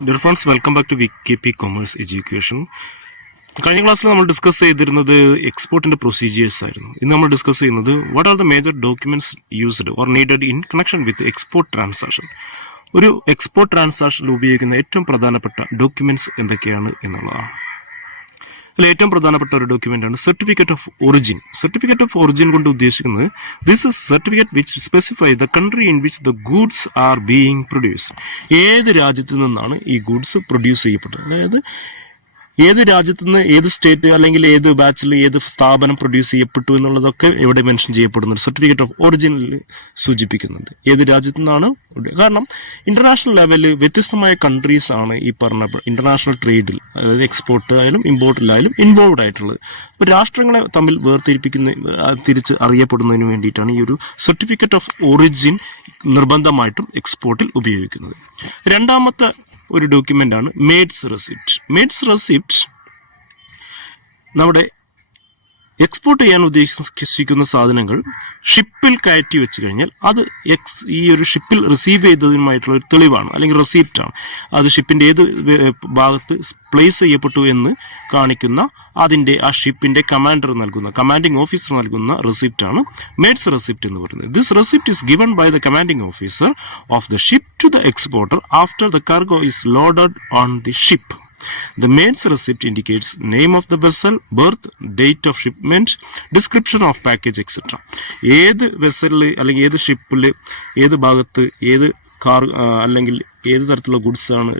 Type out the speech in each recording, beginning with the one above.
Dear friends, welcome back to VKP Commerce Education. കഴിഞ്ഞ ക്ലാസ്സിൽ നമ്മൾ ഡിസ്കസ് ചെയ്തിരുന്നത് എക്സ്പോർട്ടിന്റെ പ്രൊസീജിയേഴ്സ് ആയിരുന്നു. ഇന്ന് നമ്മൾ ഡിസ്കസ് ചെയ്യുന്നത് what are the major documents used or needed in connection with export transaction. ഒരു എക്സ്പോർട്ട് ട്രാൻസാക്ഷനിൽ ഉപയോഗിക്കുന്ന ഏറ്റവും പ്രധാനപ്പെട്ട ഡോക്യുമെന്റ്സ് എന്തൊക്കെയാണ് എന്നുള്ളതാണ്. അതിൽ ഏറ്റവും പ്രധാനപ്പെട്ട ഒരു ഡോക്യുമെന്റ് ആണ് certificate of origin. Certificate of origin കൊണ്ട് ഉദ്ദേശിക്കുന്നത് this is certificate which specify the country in which the goods R being produce. ഏത് രാജ്യത്തു നിന്നാണ് ഈ ഗൂഡ്സ് പ്രൊഡ്യൂസ് ചെയ്യപ്പെട്ടത്, അതായത് ഏത് രാജ്യത്തു നിന്ന് ഏത് സ്റ്റേറ്റ് അല്ലെങ്കിൽ ഏത് ബാച്ചിൽ ഏത് സ്ഥാപനം പ്രൊഡ്യൂസ് ചെയ്യപ്പെട്ടു എന്നുള്ളതൊക്കെ ഇവിടെ മെൻഷൻ ചെയ്യപ്പെടുന്നുണ്ട്. സർട്ടിഫിക്കറ്റ് ഓഫ് ഒറിജിനിൽ സൂചിപ്പിക്കുന്നുണ്ട് ഏത് രാജ്യത്തു നിന്നാണ്. കാരണം ഇന്റർനാഷണൽ ലെവലിൽ വ്യത്യസ്തമായ കൺട്രീസ് ആണ് ഈ പറഞ്ഞ ഇന്റർനാഷണൽ ട്രേഡിൽ, അതായത് എക്സ്പോർട്ടിലായാലും ഇമ്പോർട്ടിലായാലും ഇൻവോൾവ് ആയിട്ടുള്ളത്. അപ്പോൾ രാഷ്ട്രങ്ങളെ തമ്മിൽ തിരിച്ച് അറിയപ്പെടുന്നതിന് വേണ്ടിയിട്ടാണ് ഈ ഒരു സർട്ടിഫിക്കറ്റ് ഓഫ് ഒറിജിൻ നിർബന്ധമായിട്ടും എക്സ്പോർട്ടിൽ ഉപയോഗിക്കുന്നത്. രണ്ടാമത്തെ ഒരു ഡോക്യുമെന്റ് ആണ് മേഡ്സ് റെസിപ്റ്റ്. മേഡ്സ് റെസിപ്റ്റ് നമ്മുടെ എക്സ്പോർട്ട് ചെയ്യാൻ ഉദ്ദേശിക്കുന്ന സാധനങ്ങൾ ഷിപ്പിൽ കയറ്റി വെച്ച് കഴിഞ്ഞാൽ അത് ഈ ഒരു ഷിപ്പിൽ റിസീവ് ചെയ്തതിനുമായിട്ടുള്ള ഒരു തെളിവാണ്, അല്ലെങ്കിൽ റെസിപ്റ്റ് ആണ്. അത് ഷിപ്പിന്റെ ഏത് ഭാഗത്ത് പ്ലേസ് ചെയ്യപ്പെട്ടു എന്ന് കാണിക്കുന്ന അതിന്റെ ആ ഷിപ്പിന്റെ കമാൻഡിംഗ് ഓഫീസർ നൽകുന്ന റെസിപ്റ്റ് ആണ് മേഡ്സ് റെസിപ്റ്റ് എന്ന് പറയുന്നത്. This receipt is given by the commanding officer of the ship to the exporter after the cargo is loaded on the ship. The maid's receipt indicates name of the vessel, berth, date of shipment, description of package, etc. ഏത് വെസലിൽ അല്ലെങ്കിൽ ഏത് ഷിപ്പിൽ ഏത് ഭാഗത്ത് ഏത് car അല്ലെങ്കിൽ ഏത് തരത്തിലുള്ള ഗുഡ്സ് ആണ്,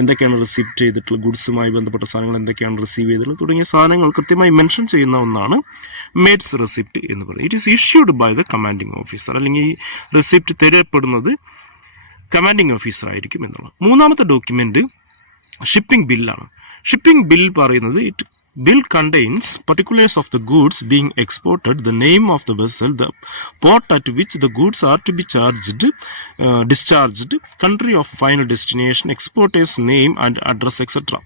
എന്തൊക്കെയാണ് റിസീവ് ചെയ്തിട്ടുള്ള ഗുഡ്സുമായി ബന്ധപ്പെട്ട സാധനങ്ങൾ എന്തൊക്കെയാണ് റിസീവ് ചെയ്തിട്ടുള്ളത് തുടങ്ങിയ സാധനങ്ങൾ കൃത്യമായി മെൻഷൻ ചെയ്യുന്ന ഒന്നാണ് മേഡ്സ് റെസിപ്റ്റ് എന്ന് പറയുന്നത്. It is issued by the commanding officer, അല്ലെങ്കിൽ ഈ റെസിപ്റ്റ് തരപ്പെടുന്നത് കമാൻഡിംഗ് ഓഫീസർ ആയിരിക്കും എന്നുള്ളത്. മൂന്നാമത്തെ ഡോക്യുമെന്റ് ഷിപ്പിംഗ് ബില്ലാണ്. ഷിപ്പിംഗ് ബിൽ പറയുന്നത് it bill contains particulars of the goods being exported, the name of the vessel, the port at which the goods are to be discharged, country of final destination, exporter's name and address, etc.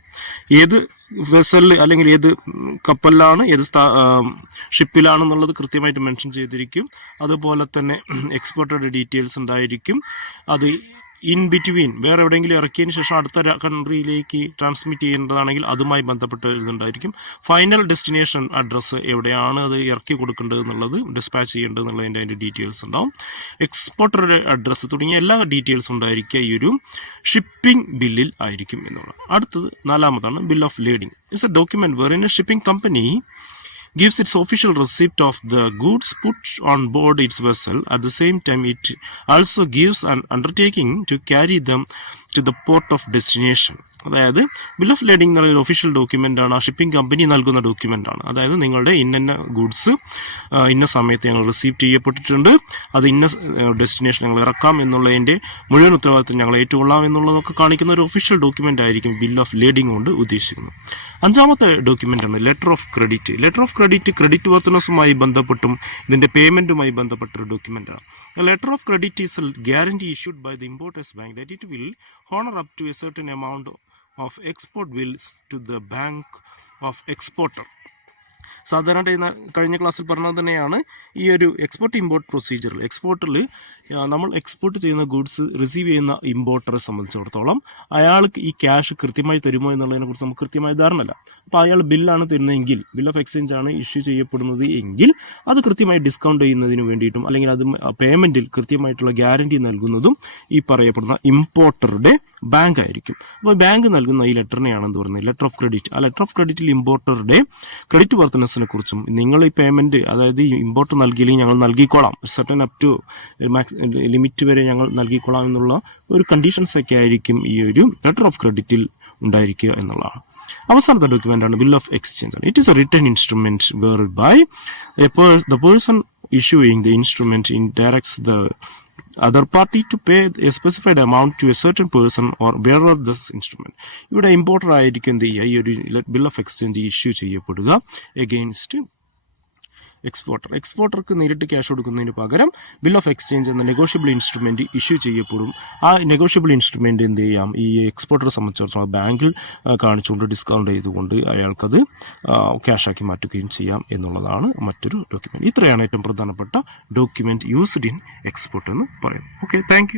ഏത് വെസലിൽ അല്ലെങ്കിൽ ഏത് കപ്പലിലാണ് ഏത് ഷിപ്പിലാണെന്നുള്ളത് കൃത്യമായിട്ട് mention ചെയ്തിരിക്കും. അതുപോലെ തന്നെ എക്സ്പോർട്ടറുടെ details ഉണ്ടായിരിക്കും. അത് ഇൻ ബിറ്റ്വീൻ വേറെ എവിടെയെങ്കിലും ഇറക്കിയതിന് ശേഷം അടുത്ത കൺട്രിയിലേക്ക് ട്രാൻസ്മിറ്റ് ചെയ്യേണ്ടതാണെങ്കിൽ അതുമായി ബന്ധപ്പെട്ട ഇതുണ്ടായിരിക്കും. ഫൈനൽ ഡെസ്റ്റിനേഷൻ അഡ്രസ്സ് എവിടെയാണ് അത് ഇറക്കി കൊടുക്കേണ്ടത് എന്നുള്ളത്, ഡിസ്പാച്ച് ചെയ്യേണ്ടത് എന്നുള്ളതിൻ്റെ അതിൻ്റെ ഡീറ്റെയിൽസ് ഉണ്ടാവും. എക്സ്പോർട്ടറുടെ അഡ്രസ്സ് തുടങ്ങിയ എല്ലാ ഡീറ്റെയിൽസും ഉണ്ടായിരിക്കുക ഈ ഒരു ഷിപ്പിംഗ് ബില്ലിൽ ആയിരിക്കും എന്നുള്ളത്. അടുത്തത് നാലാമതാണ് bill of lading. It's a document wherein a shipping company gives its official receipt of the goods put on board its vessel. At the same time, it also gives an undertaking to carry them to the port of destination. അതായത് bill of lading എന്ന് പറയുന്ന official document ആണ്, ആ shipping company നൽകുന്ന document ആണ്. അതായത് നിങ്ങളുടെ ഇന്ന ഗുഡ്സ് ഇന്ന സമയത്ത് ഞങ്ങൾ റിസീവ് ചെയ്യപ്പെട്ടിട്ടുണ്ട്, അത് ഇന്ന ഡെസ്റ്റിനേഷൻ ഞങ്ങൾ ഇറക്കാം എന്നുള്ളതിന്റെ മുഴുവൻ ഉത്തരവാദിത്വം ഞങ്ങൾ ഏറ്റുകൊള്ളാം എന്നുള്ളതൊക്കെ കാണിക്കുന്ന ഒരു ഒഫീഷ്യൽ ഡോക്യുമെന്റ് ആയിരിക്കും ബിൽ ഓഫ് ലേഡിംഗ് കൊണ്ട് ഉദ്ദേശിക്കുന്നത്. അഞ്ചാമത്തെ ഡോക്യുമെന്റ് ആണ് letter of credit. Letter of credit വർത്തനസുമായി ബന്ധപ്പെട്ടും ഇതിന്റെ പേയ്മെന്റുമായി ബന്ധപ്പെട്ട ഒരു ഡോക്യുമെന്റ് ആണ്. A letter of credit is a guarantee issued by the importer's bank that it will honor up to a certain amount of export bills to the bank of exporter. സാധാരണ കഴിഞ്ഞ ക്ലാസ്സിൽ പറഞ്ഞത് തന്നെയാണ് ഈ ഒരു എക്സ്പോർട്ട് ഇമ്പോർട്ട് പ്രൊസീജിയറിൽ. എക്സ്പോർട്ടിൽ നമ്മൾ export ചെയ്യുന്ന goods receive ചെയ്യുന്ന ഇമ്പോർട്ടറെ സംബന്ധിച്ചിടത്തോളം അയാൾക്ക് ഈ ക്യാഷ് കൃത്യമായി തരുമോ എന്നുള്ളതിനെ കുറിച്ച് നമുക്ക് കൃത്യമായ ധാരണയില്ല. അപ്പോൾ അയാൾ ബില്ലാണ് തരുന്നതെങ്കിൽ, ബിൽ ഓഫ് എക്സ്ചേഞ്ച് ആണ് ഇഷ്യൂ ചെയ്യപ്പെടുന്നത് എങ്കിൽ അത് കൃത്യമായി ഡിസ്കൗണ്ട് ചെയ്യുന്നതിന് വേണ്ടിയിട്ടും അല്ലെങ്കിൽ അത് പേയ്മെന്റിൽ കൃത്യമായിട്ടുള്ള ഗ്യാരണ്ടി നൽകുന്നതും ഈ പറയപ്പെടുന്ന ഇമ്പോർട്ടറുടെ ബാങ്ക് ആയിരിക്കും. അപ്പോൾ ബാങ്ക് നൽകുന്ന ഈ ലെറ്ററിനെയാണെന്ന് പറയുന്നത് ലെറ്റർ ഓഫ് ക്രെഡിറ്റ്. ആ ലെറ്റർ ഓഫ് ക്രെഡിറ്റിൽ ഇമ്പോർട്ടറുടെ ക്രെഡിറ്റ് വർത്തനസിനെ കുറിച്ചും നിങ്ങൾ ഈ പേയ്മെന്റ്, അതായത് ഈ ഇമ്പോർട്ട് നൽകിയില്ലെങ്കിൽ ഞങ്ങൾ നൽകിക്കോളാം, സർട്ടൻ അപ് ടു ലിമിറ്റ് വരെ ഞങ്ങൾ നൽകിക്കൊള്ളാം എന്നുള്ള ഒരു കണ്ടീഷൻസ് ഒക്കെ ആയിരിക്കും ഈ ഒരു ലെറ്റർ ഓഫ് ക്രെഡിറ്റിൽ ഉണ്ടായിരിക്കുക എന്നുള്ളതാണ്. അവസാനത്തെ ഡോക്യുമെന്റ് ആണ് bill of exchange. It is a written instrument where by the person issuing the instrument directs the other party to pay a specified amount to a certain person or bearer of this instrument. ഇവിടെ importer ആയിരിക്കും ഈ ഒരു bill of exchange issue ചെയ്യപ്പെടുക against എക്സ്പോർട്ടർക്ക് നേരിട്ട് cash കൊടുക്കുന്നതിന് പകരം bill of exchange എന്ന നെഗോഷ്യബിൾ ഇൻസ്ട്രുമെന്റ് ഇഷ്യൂ ചെയ്യപ്പെടും. ആ നെഗോഷ്യബിൾ ഇൻസ്ട്രുമെന്റ് എന്ത് ചെയ്യാം, ഈ എക്സ്പോർട്ടറെ സംബന്ധിച്ചിടത്തോളം ബാങ്കിൽ കാണിച്ചുകൊണ്ട് ഡിസ്കൗണ്ട് ചെയ്തുകൊണ്ട് അയാൾക്കത് ക്യാഷാക്കി മാറ്റുകയും ചെയ്യാം എന്നുള്ളതാണ് മറ്റൊരു ഡോക്യുമെന്റ്. ഇത്രയാണ് ഏറ്റവും പ്രധാനപ്പെട്ട ഡോക്യുമെന്റ് യൂസ്ഡ് ഇൻ എക്സ്പോർട്ട് എന്ന് പറയും. Okay, thank you.